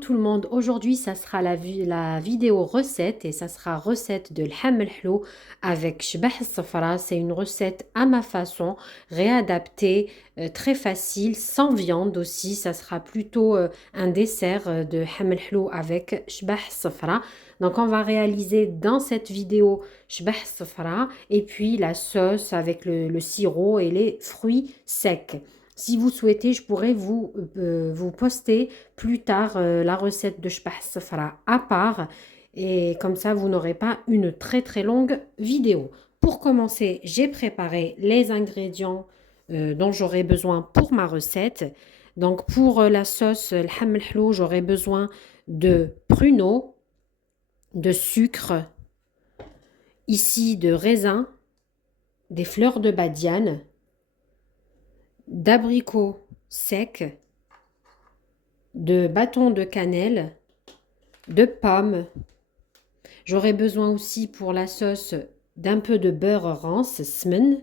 tout le monde, aujourd'hui ça sera la vidéo recette et ça sera recette de l'ham al-hlou avec shbah al-safra. C'est une recette à ma façon, réadaptée, très facile, sans viande aussi. Ça sera plutôt un dessert de ham al-hlou avec shbah al-safra. Donc on va réaliser dans cette vidéo shbah al-safra et puis la sauce avec le sirop et les fruits secs. Si vous souhaitez, je pourrais vous poster plus tard la recette de shbah safra à part et comme ça vous n'aurez pas une très très longue vidéo. Pour commencer, j'ai préparé les ingrédients dont j'aurai besoin pour ma recette. Donc pour la sauce le ham al-hlou, j'aurai besoin de pruneaux, de sucre, ici de raisin, des fleurs de badiane, d'abricots secs, de bâtons de cannelle, de pommes. J'aurai besoin aussi pour la sauce d'un peu de beurre rance, smen,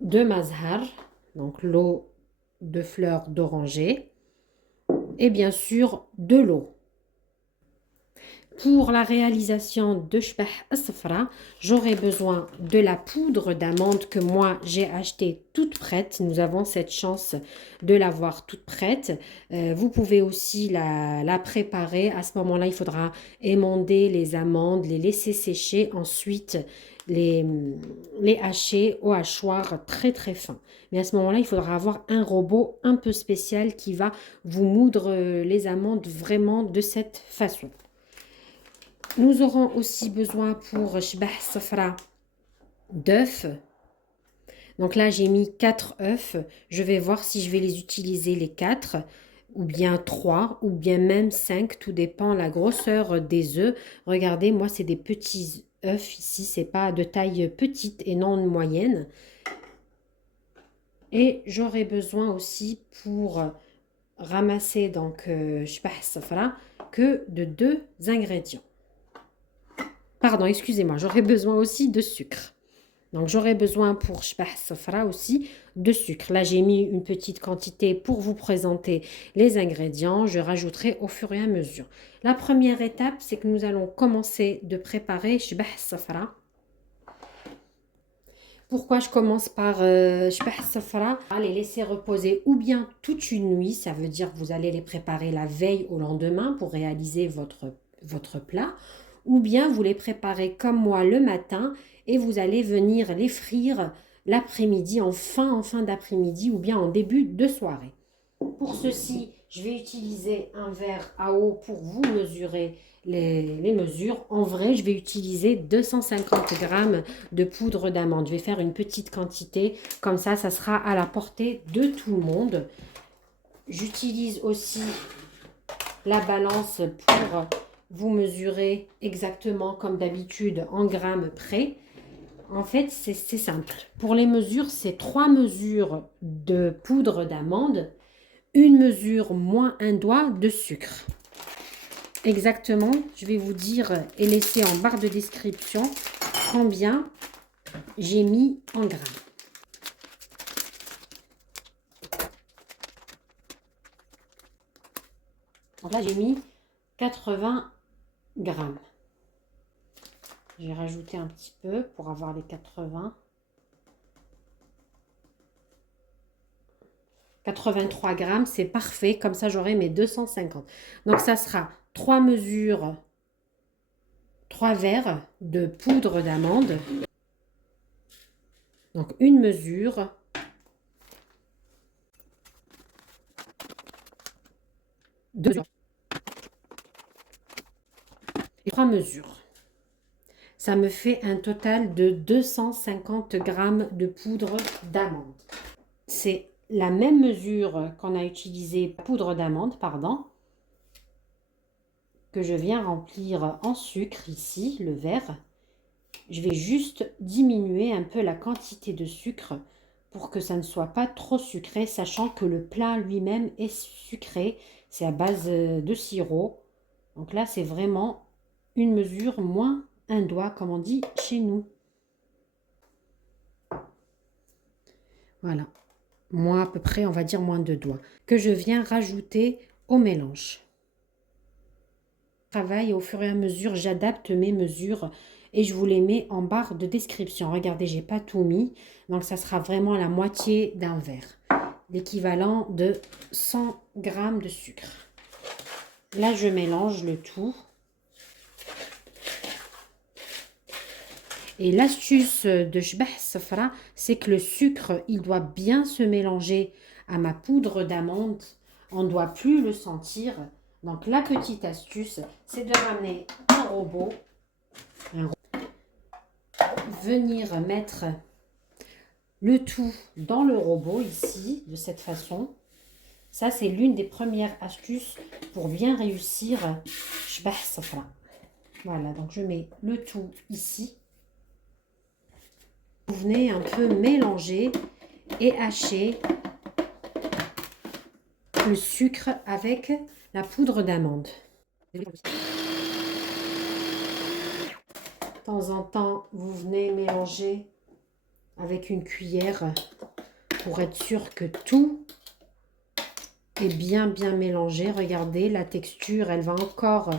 de mazhar, donc l'eau de fleurs d'oranger, et bien sûr de l'eau. Pour la réalisation de shbah al-safra, j'aurai besoin de la poudre d'amande que moi j'ai achetée toute prête. Nous avons cette chance de l'avoir toute prête. Vous pouvez aussi la préparer. À ce moment-là, il faudra émonder les amandes, les laisser sécher. Ensuite, les hacher au hachoir très très fin. Mais à ce moment-là, il faudra avoir un robot un peu spécial qui va vous moudre les amandes vraiment de cette façon. Nous aurons aussi besoin pour shbah safra d'œufs. Donc là, j'ai mis 4 œufs. Je vais voir si je vais les utiliser les 4 ou bien 3 ou bien même 5. Tout dépend la grosseur des œufs. Regardez, moi, c'est des petits œufs ici. C'est pas de taille petite et non moyenne. Et j'aurai besoin aussi pour ramasser donc shbah safra que de 2 ingrédients. Pardon, excusez-moi, j'aurais besoin aussi de sucre. Donc, j'aurais besoin pour shbah safra aussi de sucre. Là, j'ai mis une petite quantité pour vous présenter les ingrédients. Je rajouterai au fur et à mesure. La première étape, c'est que nous allons commencer de préparer shbah safra. Pourquoi je commence par shbah safra? Les laisser reposer ou bien toute une nuit. Ça veut dire que vous allez les préparer la veille au lendemain pour réaliser votre plat. Ou bien vous les préparez comme moi le matin et vous allez venir les frire l'après-midi, en fin d'après-midi ou bien en début de soirée. Pour ceci, je vais utiliser un verre à eau pour vous mesurer les mesures. En vrai, je vais utiliser 250 g de poudre d'amande. Je vais faire une petite quantité, comme ça sera à la portée de tout le monde. J'utilise aussi la balance pour vous mesurez exactement comme d'habitude en grammes près. En fait, c'est simple. Pour les mesures, c'est 3 mesures de poudre d'amande, une mesure moins un doigt de sucre. Exactement, je vais vous dire et laisser en barre de description combien j'ai mis en grammes. Donc là, j'ai mis 80 grammes. J'ai rajouté un petit peu pour avoir les 80. 83 grammes, c'est parfait. Comme ça, j'aurai mes 250. Donc, ça sera 3 mesures, 3 verres de poudre d'amande. Donc, une mesure. Deux mesures. Et 3 mesures. Ça me fait un total de 250 grammes de poudre d'amande. C'est la même mesure qu'on a utilisé, poudre d'amande, pardon, que je viens remplir en sucre ici, le verre. Je vais juste diminuer un peu la quantité de sucre pour que ça ne soit pas trop sucré, sachant que le plat lui-même est sucré. C'est à base de sirop. Donc là, c'est vraiment une mesure moins un doigt, comme on dit chez nous. Voilà. Moins à peu près, on va dire moins 2 doigts. Que je viens rajouter au mélange. Travaille au fur et à mesure, j'adapte mes mesures et je vous les mets en barre de description. Regardez, j'ai pas tout mis, donc ça sera vraiment la moitié d'un verre, l'équivalent de 100 g de sucre. Là, je mélange le tout. Et l'astuce de Shbah Safra, c'est que le sucre, il doit bien se mélanger à ma poudre d'amande. On ne doit plus le sentir. Donc, la petite astuce, c'est de ramener un robot, venir mettre le tout dans le robot ici, de cette façon. Ça, c'est l'une des premières astuces pour bien réussir Shbah Safra. Voilà, donc je mets le tout ici. Vous venez un peu mélanger et hacher le sucre avec la poudre d'amande. De temps en temps, vous venez mélanger avec une cuillère pour être sûr que tout est bien mélangé. Regardez, la texture, elle va encore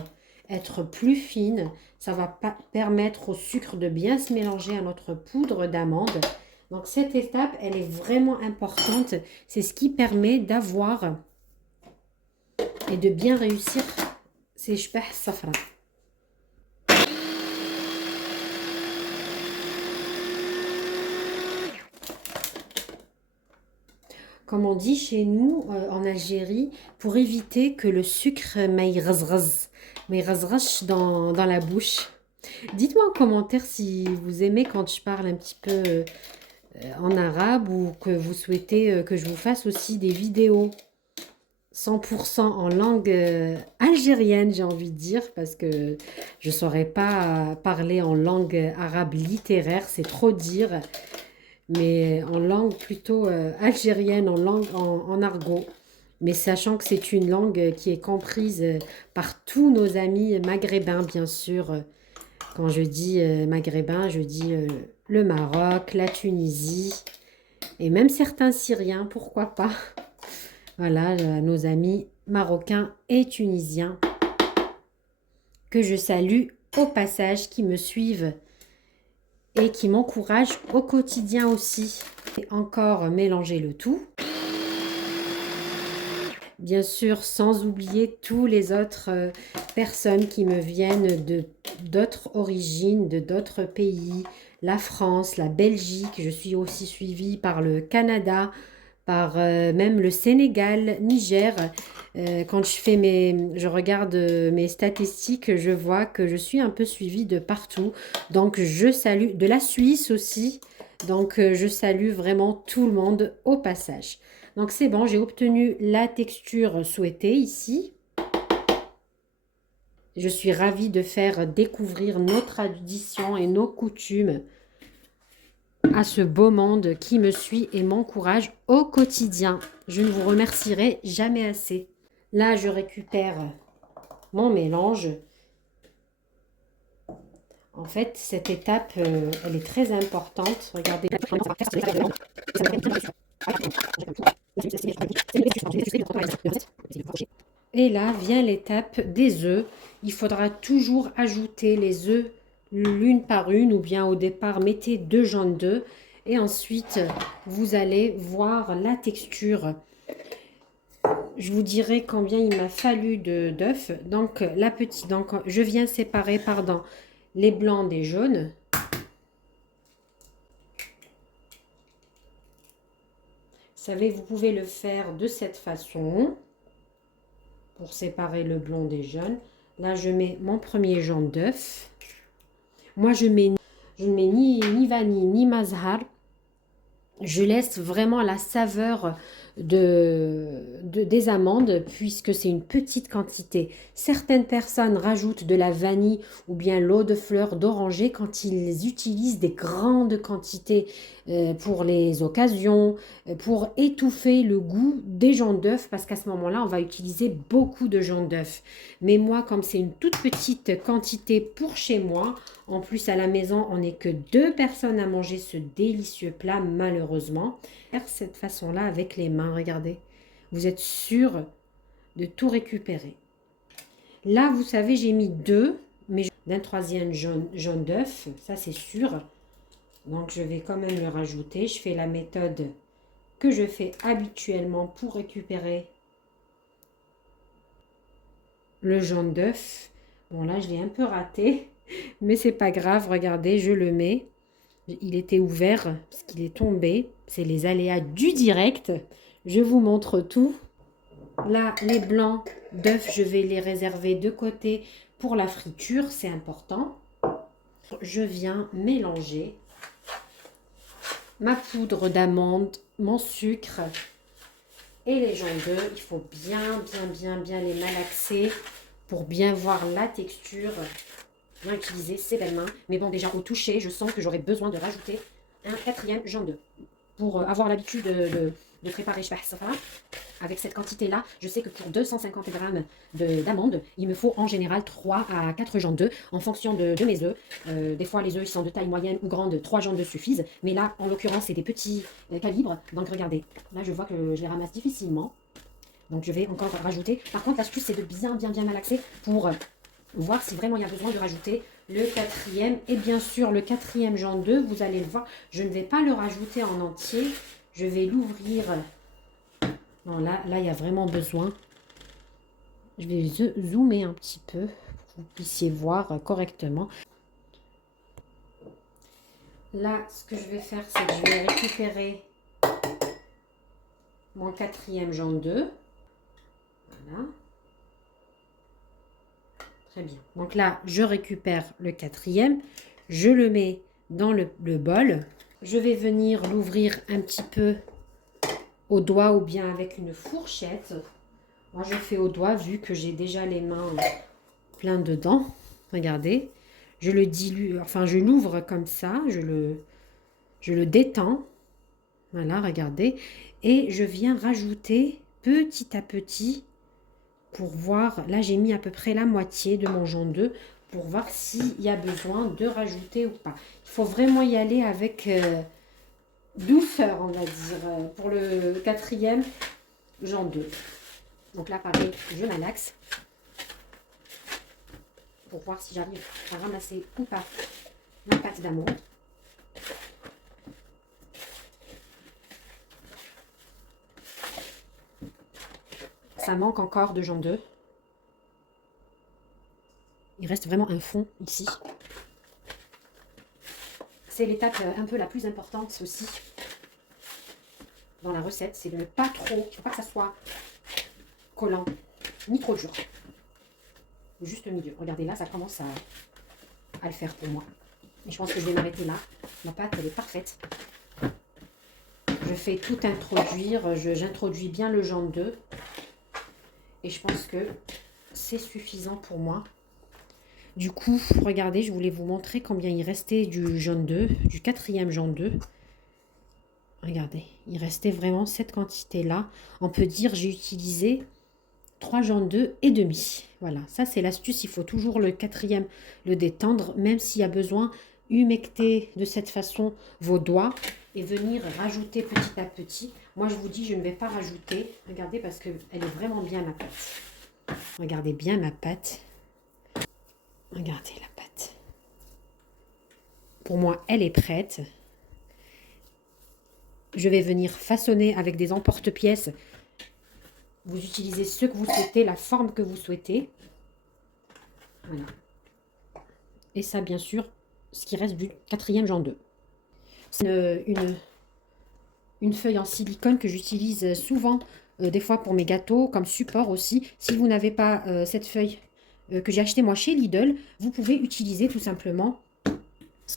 être plus fine. Ça va permettre au sucre de bien se mélanger à notre poudre d'amande. Donc cette étape, elle est vraiment importante. C'est ce qui permet d'avoir et de bien réussir ces Shbah Safra. Comme on dit chez nous en Algérie, pour éviter que le sucre m'aille dans la bouche. Dites-moi en commentaire si vous aimez quand je parle un petit peu en arabe ou que vous souhaitez que je vous fasse aussi des vidéos 100% en langue algérienne, j'ai envie de dire, parce que je ne saurais pas parler en langue arabe littéraire, c'est trop dire, mais en langue plutôt algérienne, en argot. Mais sachant que c'est une langue qui est comprise par tous nos amis maghrébins, bien sûr. Quand je dis maghrébin, je dis le Maroc, la Tunisie et même certains Syriens, pourquoi pas. Voilà, nos amis marocains et tunisiens que je salue au passage, qui me suivent et qui m'encouragent au quotidien aussi. Et encore mélanger le tout. Bien sûr, sans oublier tous les autres personnes qui me viennent d'autres origines, de d'autres pays, la France, la Belgique. Je suis aussi suivie par le Canada, par même le Sénégal, Niger. Quand je regarde mes statistiques, je vois que je suis un peu suivie de partout. Donc, je salue, de la Suisse aussi. Donc, je salue vraiment tout le monde au passage. Donc, c'est bon, j'ai obtenu la texture souhaitée ici. Je suis ravie de faire découvrir nos traditions et nos coutumes à ce beau monde qui me suit et m'encourage au quotidien. Je ne vous remercierai jamais assez. Là, je récupère mon mélange. En fait, cette étape, elle est très importante. Regardez. Et là vient l'étape des œufs. Il faudra toujours ajouter les œufs l'une par une, ou bien au départ mettez 2 jaunes d'œufs et ensuite vous allez voir la texture. Je vous dirai combien il m'a fallu d'œufs. Donc je viens séparer les blancs des jaunes. Vous savez, vous pouvez le faire de cette façon pour séparer le blanc des jaunes. Là, je mets mon premier jaune d'œuf. Moi, je ne mets ni vanille ni mazhar. Je laisse vraiment la saveur des amandes puisque c'est une petite quantité. Certaines personnes rajoutent de la vanille ou bien l'eau de fleur d'oranger quand ils utilisent des grandes quantités pour les occasions, pour étouffer le goût des jaunes d'œufs, parce qu'à ce moment-là, on va utiliser beaucoup de jaunes d'œufs. Mais moi, comme c'est une toute petite quantité pour chez moi, en plus à la maison, on n'est que 2 personnes à manger ce délicieux plat, malheureusement. Faire cette façon-là avec les mains, regardez. Vous êtes sûr de tout récupérer. Là, vous savez, j'ai mis 2, mais d'un troisième jaune d'œuf, ça c'est sûr. Donc, je vais quand même le rajouter. Je fais la méthode que je fais habituellement pour récupérer le jaune d'œuf. Bon, là, je l'ai un peu raté, mais c'est pas grave. Regardez, je le mets. Il était ouvert parce qu'il est tombé. C'est les aléas du direct. Je vous montre tout. Là, les blancs d'œufs, je vais les réserver de côté pour la friture. C'est important. Je viens mélanger ma poudre d'amande, mon sucre et les jaunes d'œufs. Il faut bien les malaxer pour bien voir la texture. Bien utiliser ses belles mains. Mais bon, déjà au toucher, je sens que j'aurais besoin de rajouter un 4e jaune d'œuf. Pour avoir l'habitude de préparer shbahsara, avec cette quantité-là, je sais que pour 250 g d'amandes, il me faut en général 3 à 4 jaunes d'œufs en fonction de mes œufs. Des fois, les œufs ils sont de taille moyenne ou grande, 3 jaunes d'œufs suffisent. Mais là, en l'occurrence, c'est des petits calibres. Donc regardez, là je vois que je les ramasse difficilement. Donc je vais encore rajouter. Par contre, l'astuce, c'est de bien malaxer pour voir si vraiment il y a besoin de rajouter le 4e. Et bien sûr, le 4e jaune d'œuf, vous allez le voir, je ne vais pas le rajouter en entier. Je vais l'ouvrir. Non, là, il y a vraiment besoin. Je vais zoomer un petit peu pour que vous puissiez voir correctement. Là, ce que je vais faire, c'est que je vais récupérer mon 4e jaune d'œuf. Voilà. Très bien. Donc là, je récupère le 4e. Je le mets dans le bol. Je vais venir l'ouvrir un petit peu au doigt ou bien avec une fourchette. Moi, je fais au doigt vu que j'ai déjà les mains pleines dedans. Regardez. Je le dilue, enfin, je l'ouvre comme ça. Je le détends. Voilà, regardez. Et je viens rajouter petit à petit pour voir. Là, j'ai mis à peu près la moitié de mon jaune d'œuf pour voir s'il y a besoin de rajouter ou pas. Il faut vraiment y aller avec douceur, on va dire, pour le 4e jaune d'œuf. Donc là, pareil, je malaxe pour voir si j'arrive à ramasser ou pas la pâte d'amande. Ça manque encore de jaune d'œuf. Il reste vraiment un fond ici. C'est l'étape un peu la plus importante aussi dans la recette. C'est de ne pas trop, il ne faut pas que ça soit collant, ni trop dur. Juste au milieu. Regardez là, ça commence à le faire pour moi. Et je pense que je vais m'arrêter là. Ma pâte, elle est parfaite. Je fais tout introduire. J'introduis bien le jaune d'œuf. Et je pense que c'est suffisant pour moi. Du coup, regardez, je voulais vous montrer combien il restait du jaune d'œuf, du 4e jaune d'œuf. Regardez, il restait vraiment cette quantité-là. On peut dire j'ai utilisé 3 jaunes d'œuf et demi. Voilà, ça c'est l'astuce. Il faut toujours le 4e le détendre, même s'il y a besoin, humecter de cette façon vos doigts et venir rajouter petit à petit. Moi, je vous dis, je ne vais pas rajouter. Regardez, parce qu'elle est vraiment bien ma pâte. Regardez bien ma pâte. Regardez la pâte. Pour moi, elle est prête. Je vais venir façonner avec des emporte-pièces. Vous utilisez ce que vous souhaitez, la forme que vous souhaitez. Voilà. Et ça, bien sûr, ce qui reste du 4e jaune d'œuf. C'est une feuille en silicone que j'utilise souvent, des fois pour mes gâteaux, comme support aussi. Si vous n'avez pas cette feuille que j'ai acheté moi chez Lidl, vous pouvez utiliser tout simplement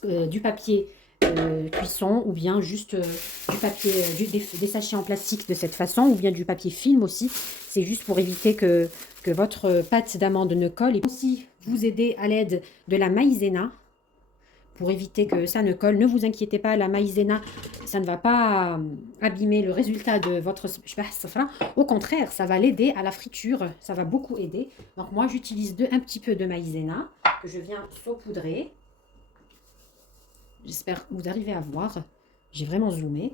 du papier cuisson ou bien juste du papier, des sachets en plastique de cette façon ou bien du papier film aussi. C'est juste pour éviter que votre pâte d'amande ne colle et aussi vous aider à l'aide de la maïzena pour éviter que ça ne colle. Ne vous inquiétez pas, la maïzena, ça ne va pas abîmer le résultat de votre shbahsafra. Au contraire, ça va l'aider à la friture. Ça va beaucoup aider. Donc moi, j'utilise un petit peu de maïzena que je viens saupoudrer. J'espère que vous arrivez à voir. J'ai vraiment zoomé.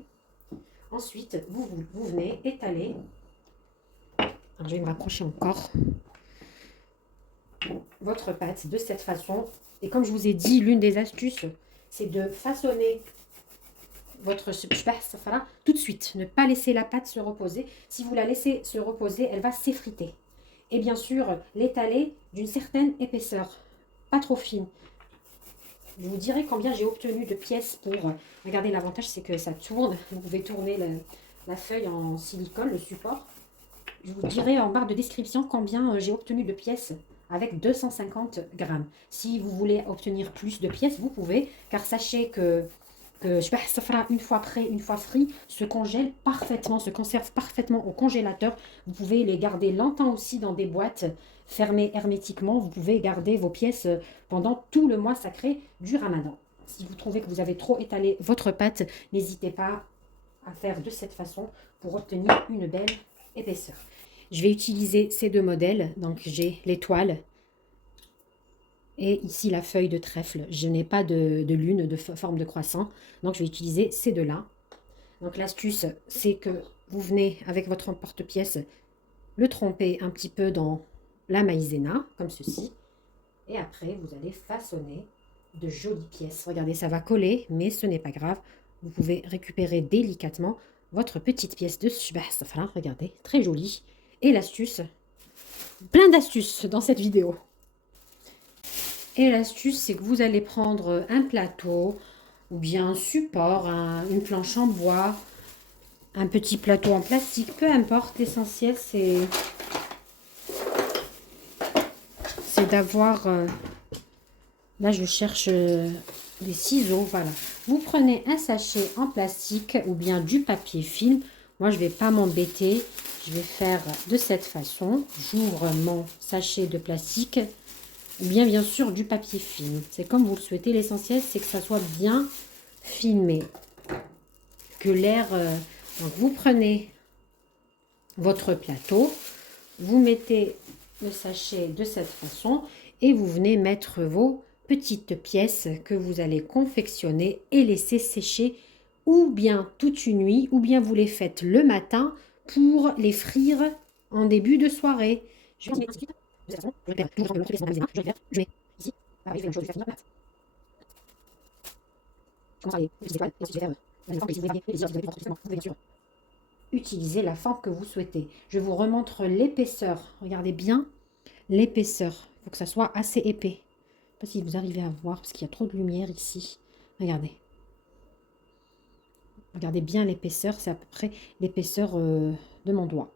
Ensuite, vous venez étaler Alors, je vais me rapprocher encore. Votre pâte de cette façon. Et comme je vous ai dit, l'une des astuces, c'est de façonner votre shbahsafra tout de suite. Ne pas laisser la pâte se reposer. Si vous la laissez se reposer, elle va s'effriter. Et bien sûr, l'étaler d'une certaine épaisseur, pas trop fine. Je vous dirai combien j'ai obtenu de pièces pour... Regardez, l'avantage, c'est que ça tourne. Vous pouvez tourner la feuille en silicone, le support. Je vous dirai en barre de description combien j'ai obtenu de pièces avec 250 grammes. Si vous voulez obtenir plus de pièces, vous pouvez, car sachez que shbahsafra, une fois prêt, une fois frit, se congèle parfaitement, se conserve parfaitement au congélateur. Vous pouvez les garder longtemps aussi dans des boîtes fermées hermétiquement. Vous pouvez garder vos pièces pendant tout le mois sacré du Ramadan. Si vous trouvez que vous avez trop étalé votre pâte, n'hésitez pas à faire de cette façon pour obtenir une belle épaisseur. Je vais utiliser ces deux modèles. Donc, j'ai l'étoile et ici la feuille de trèfle. Je n'ai pas de lune, de forme de croissant. Donc, je vais utiliser ces deux-là. Donc, l'astuce, c'est que vous venez avec votre porte-pièce le tremper un petit peu dans la maïzena, comme ceci. Et après, vous allez façonner de jolies pièces. Regardez, ça va coller, mais ce n'est pas grave. Vous pouvez récupérer délicatement votre petite pièce de shbahsafra. Regardez, très jolie. Et l'astuce, plein d'astuces dans cette vidéo. Et l'astuce, c'est que vous allez prendre un plateau ou bien un support, une planche en bois, un petit plateau en plastique, peu importe. L'essentiel, c'est d'avoir... là, je cherche des ciseaux, voilà. Vous prenez un sachet en plastique ou bien du papier film. Moi, je ne vais pas m'embêter. Je vais faire de cette façon. J'ouvre mon sachet de plastique ou bien sûr du papier film. C'est comme vous le souhaitez. L'essentiel, c'est que ça soit bien filmé. Que l'air... donc, vous prenez votre plateau. Vous mettez le sachet de cette façon et vous venez mettre vos petites pièces que vous allez confectionner et laisser sécher ou bien toute une nuit ou bien vous les faites le matin pour les frire en début de soirée. Je vais ensuite de cette façon, je vais toujours le pièce dans la maison, je vais ici, pareil, je fais la même chose, je vais faire finir je commence à les étoiles et ensuite je vais faire la forme que si vous voulez varier les désirs, si vous avez plus votre vous pouvez bien sûr utiliser la forme que vous souhaitez. Je vous remontre l'épaisseur, regardez bien l'épaisseur, il faut que ça soit assez épais. Je ne sais pas si vous arrivez à voir parce qu'il y a trop de lumière ici. Regardez. Regardez bien l'épaisseur, c'est à peu près l'épaisseur de mon doigt.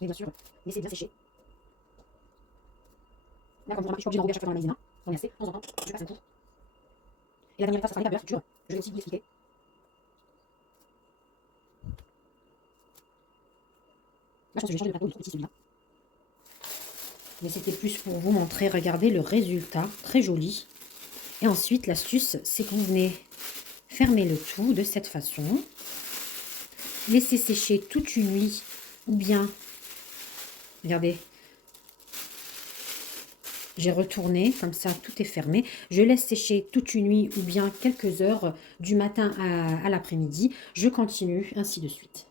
Et bien sûr, laissez bien sécher. Là, comme vous remarquez, je suis obligée d'enrouler à chaque fois dans la maïzena. J'en ai assez, de temps en temps, je passe un coup. Et la dernière étape, ça sera l'étabeur futur. Je vais aussi vous expliquer. Là, je pense que je vais changer de plateau, il est trop petit celui-là. Mais c'était plus pour vous montrer, regardez le résultat, très joli. Et ensuite, l'astuce, c'est que vous venez fermer le tout de cette façon. Laissez sécher toute une nuit ou bien, regardez, j'ai retourné, comme ça tout est fermé. Je laisse sécher toute une nuit ou bien quelques heures du matin à l'après-midi. Je continue ainsi de suite.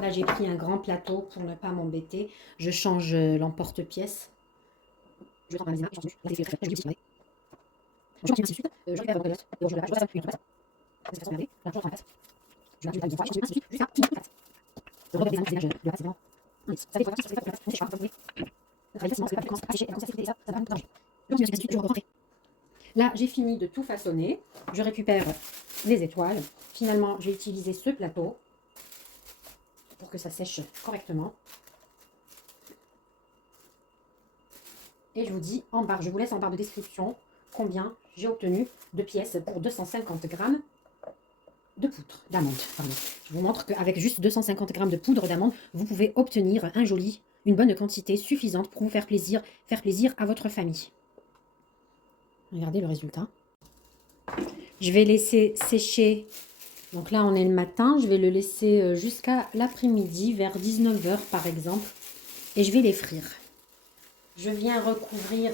Là, j'ai pris un grand plateau pour ne pas m'embêter. Je change l'emporte-pièce. Je prends ma maison, je change. Là, c'est fait, je vais ici, je continue ainsi de suite. Je récupère votre note. Je la passe une autre place. De cette façon, regardez. Là, je rentre en face. Je la passe une fois, je continue ainsi de suite. Jusqu'à finir la passe. Je regarde les images de la passe, c'est vraiment. Ça fait quoi? Ça fait quoi? On sèche pas, vous voyez. Ça travaille facilement, parce que le papier commence à sécher, et commence à s'effriter, et ça va me déranger. Je continue ainsi de suite, je reprends. Là, j'ai fini de tout façonner. Je récupère les étoiles. Finalement, j'ai utilisé ce plateau pour que ça sèche correctement. Et je vous dis en barre, je vous laisse en barre de description combien j'ai obtenu de pièces pour 250 grammes de poudre d'amande. Je vous montre qu'avec juste 250 grammes de poudre d'amande, vous pouvez obtenir une bonne quantité suffisante pour vous faire plaisir à votre famille. Regardez le résultat. Je vais laisser sécher. Donc là, on est le matin. Je vais le laisser jusqu'à l'après-midi, vers 19 h par exemple. Et je vais les frire. Je viens recouvrir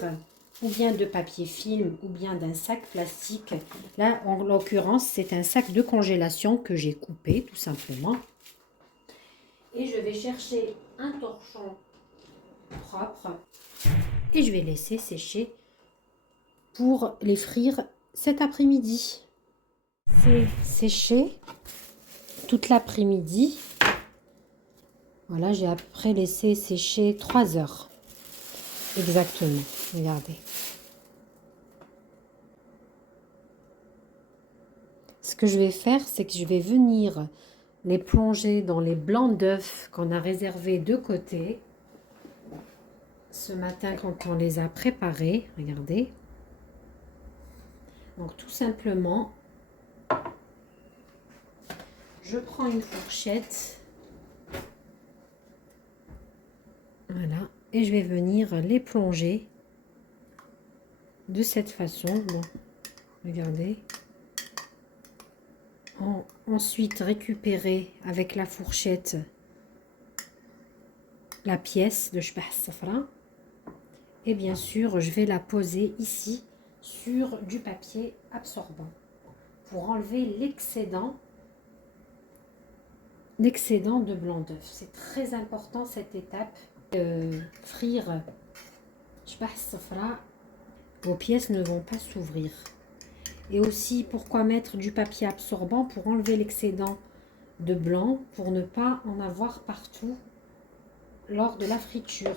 ou bien de papier film, ou bien d'un sac plastique. Là, en l'occurrence, c'est un sac de congélation que j'ai coupé, tout simplement. Et je vais chercher un torchon propre et je vais laisser sécher pour les frire cet après-midi. C'est séché toute l'après-midi. Voilà, j'ai à peu près laissé sécher 3 heures. Exactement, regardez. Ce que je vais faire, c'est que je vais venir les plonger dans les blancs d'œufs qu'on a réservés de côté. Ce matin, quand on les a préparés, regardez. Donc tout simplement, je prends une fourchette. Voilà. Et je vais venir les plonger de cette façon. Bon, regardez. Ensuite, récupérer avec la fourchette la pièce de shbah safra. Et bien sûr, je vais la poser ici sur du papier absorbant pour enlever l'excédent de blanc d'œuf. C'est très important cette étape. Frire shbah safra, vos pièces ne vont pas s'ouvrir. Et aussi, pourquoi mettre du papier absorbant? Pour enlever l'excédent de blanc, pour ne pas en avoir partout lors de la friture.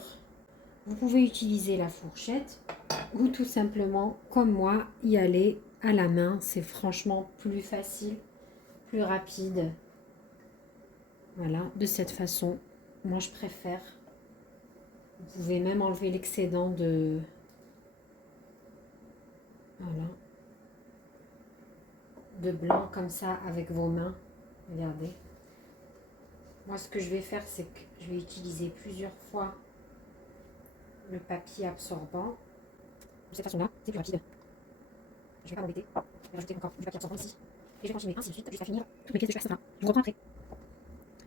Vous pouvez utiliser la fourchette ou tout simplement, comme moi, y aller à la main. C'est franchement plus facile, plus rapide. Voilà, de cette façon, moi je préfère. Vous pouvez même enlever l'excédent de... Voilà. De blanc comme ça avec vos mains. Regardez. Moi, ce que je vais faire, c'est que je vais utiliser plusieurs fois le papier absorbant. De cette façon-là, c'est plus rapide. Je ne vais pas m'embêter. Je vais rajouter encore du papier absorbant ici. Et je vais continuer ainsi de suite jusqu'à finir toutes mes pièces de chasse. Je vous reprends après.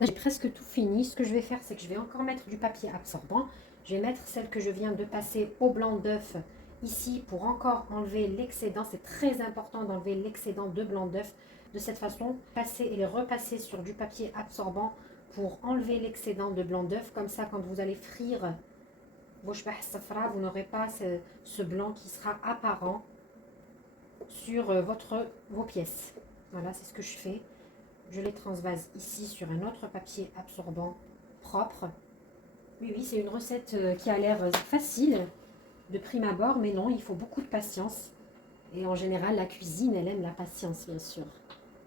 Là, j'ai presque tout fini. Ce que je vais faire, c'est que je vais encore mettre du papier absorbant. Je vais mettre celle que je viens de passer au blanc d'œuf ici pour encore enlever l'excédent. C'est très important d'enlever l'excédent de blanc d'œuf. De cette façon, passer et les repasser sur du papier absorbant pour enlever l'excédent de blanc d'œuf. Comme ça, quand vous allez frire vos shbah safra, vous n'aurez pas ce blanc qui sera apparent sur vos pièces. Voilà, c'est ce que je fais. Je les transvase ici sur un autre papier absorbant propre. Oui, oui, c'est une recette qui a l'air facile de prime abord, mais non, il faut beaucoup de patience. Et en général, la cuisine, elle aime la patience, bien sûr.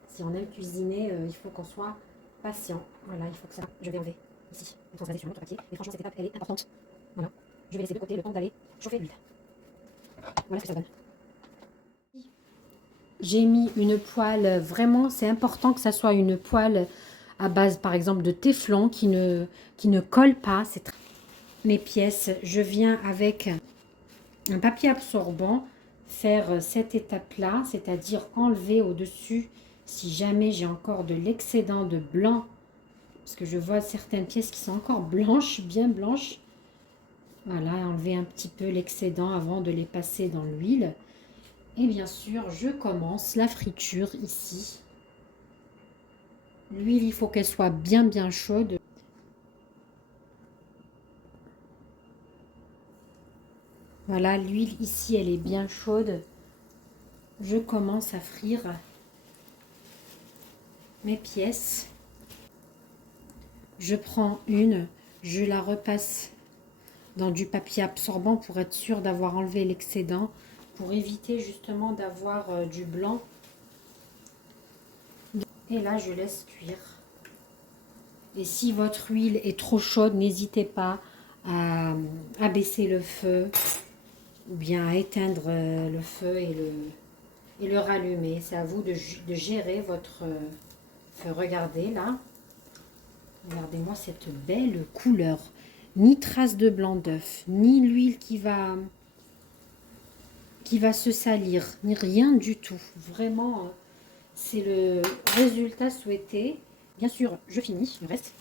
Si on aime cuisiner, il faut qu'on soit patient. Voilà, il faut que ça... Je vais enlever ici, le transvaser sur un autre papier. Mais franchement, cette étape, elle est importante. Voilà. Je vais laisser de côté le temps d'aller chauffer l'huile. Voilà ce que ça donne. J'ai mis une poêle, vraiment, c'est important que ça soit une poêle à base, par exemple, de téflon qui ne colle pas. Mes pièces, je viens avec un papier absorbant faire cette étape-là, c'est-à-dire enlever au-dessus si jamais j'ai encore de l'excédent de blanc, parce que je vois certaines pièces qui sont encore blanches, bien blanches. Voilà, enlever un petit peu l'excédent avant de les passer dans l'huile. Et bien sûr, je commence la friture ici. L'huile, il faut qu'elle soit bien chaude. Voilà, l'huile ici, elle est bien chaude. Je commence à frire mes pièces. Je prends une, je la repasse dans du papier absorbant pour être sûr d'avoir enlevé l'excédent, pour éviter justement d'avoir du blanc. Et là, je laisse cuire. Et si votre huile est trop chaude, n'hésitez pas à baisser le feu ou bien à éteindre le feu et le rallumer. C'est à vous de gérer votre feu. Regardez là. Regardez-moi cette belle couleur. Ni trace de blanc d'œuf, ni l'huile qui va se salir, ni rien du tout. Vraiment, c'est le résultat souhaité. Bien sûr, je finis le reste.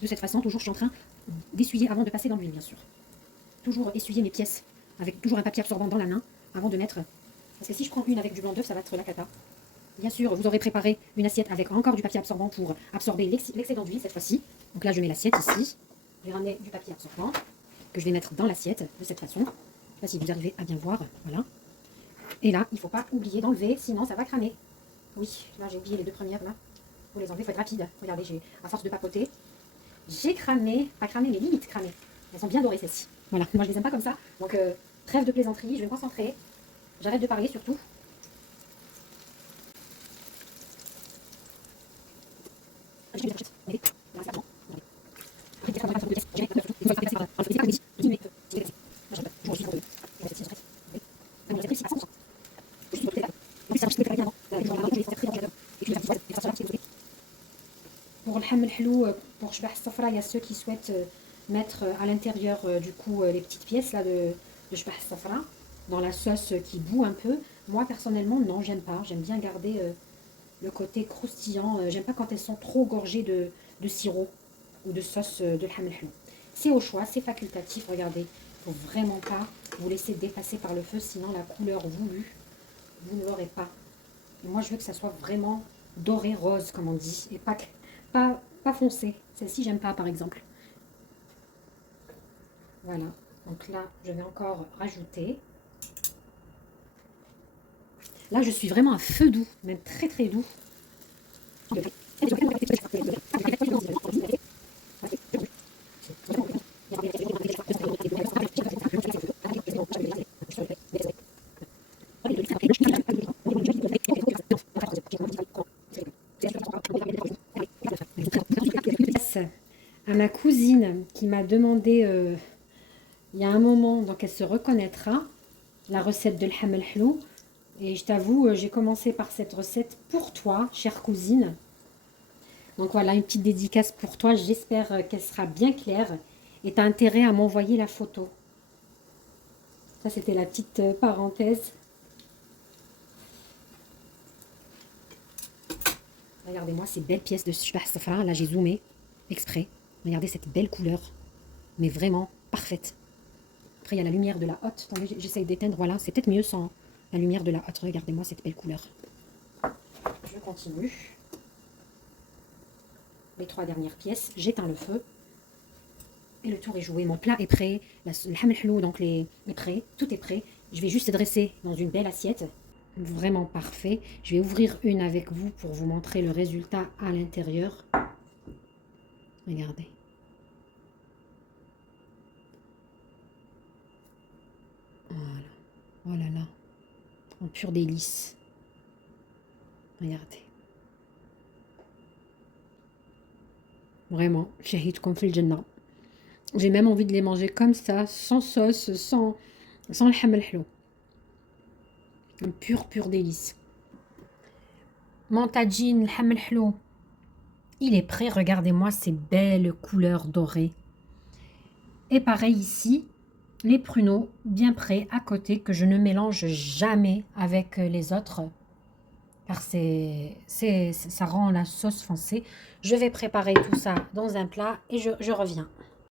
De cette façon, toujours, je suis en train d'essuyer avant de passer dans l'huile, bien sûr. toujours essuyer mes pièces avec toujours un papier absorbant dans la main avant de mettre. Parce que si je prends une avec du blanc d'œuf, ça va être la cata. Bien sûr, vous aurez préparé une assiette avec encore du papier absorbant pour absorber l'excédent d'huile cette fois-ci. Donc là, je mets l'assiette ici. Je vais ramener du papier absorbant que je vais mettre dans l'assiette de cette façon. Je ne sais pas si vous arrivez à bien voir. Voilà. Et là, il ne faut pas oublier d'enlever, sinon ça va cramer. Oui, là j'ai oublié les deux premières là. Pour les enlever, il faut être rapide. Regardez, à force de papoter, j'ai cramé, pas cramé, mais limite cramé. Elles sont bien dorées celles-ci. Voilà, moi je les aime pas comme ça. Donc trêve de plaisanterie, je vais me concentrer. J'arrête de parler surtout. Pour le hamel helou, pour shbah safra, il y a ceux qui souhaitent mettre à l'intérieur du coup les petites pièces là de shbah safra dans la sauce qui bout un peu. Moi personnellement non, j'aime pas. J'aime bien garder le côté croustillant. J'aime pas quand elles sont trop gorgées de sirop ou de sauce de hamel helou. C'est au choix, c'est facultatif. Regardez, il ne faut vraiment pas vous laisser dépasser par le feu, sinon la couleur voulue, vous ne l'aurez pas. Et moi je veux que ça soit vraiment doré rose comme on dit et pas foncé. Celle-ci, j'aime pas, par exemple. Voilà. Donc là, je vais encore rajouter. Là, je suis vraiment à feu doux, même très très doux. À ma cousine qui m'a demandé il y a un moment, donc elle se reconnaîtra, la recette de l'hamel helou. Et je t'avoue, j'ai commencé par cette recette pour toi, chère cousine. Donc voilà, une petite dédicace pour toi. J'espère qu'elle sera bien claire. Et tu as intérêt à m'envoyer la photo. Ça, c'était la petite parenthèse. Regardez-moi ces belles pièces de shbah safra. Là, j'ai zoomé exprès. Regardez cette belle couleur. Mais vraiment parfaite. Après, il y a la lumière de la hotte. Attendez, j'essaye d'éteindre. Voilà, c'est peut-être mieux sans la lumière de la hotte. Regardez-moi cette belle couleur. Je continue. Les 3 dernières pièces. J'éteins le feu. Et le tour est joué. Mon plat est prêt. Le hamel helou donc est prêt. Tout est prêt. Je vais juste dresser dans une belle assiette. Vraiment parfait. Je vais ouvrir une avec vous pour vous montrer le résultat à l'intérieur. Regardez. Voilà. Oh là là. En pur délice. Regardez. Vraiment. Shahidkoum fil jannah. J'ai même envie de les manger comme ça, sans sauce, sans le hamel helou. Un pur délice. Mon tagine, le hamel helou, il est prêt. Regardez-moi ces belles couleurs dorées. Et pareil ici, les pruneaux bien prêts à côté que je ne mélange jamais avec les autres car ça rend la sauce foncée. Je vais préparer tout ça dans un plat et je reviens.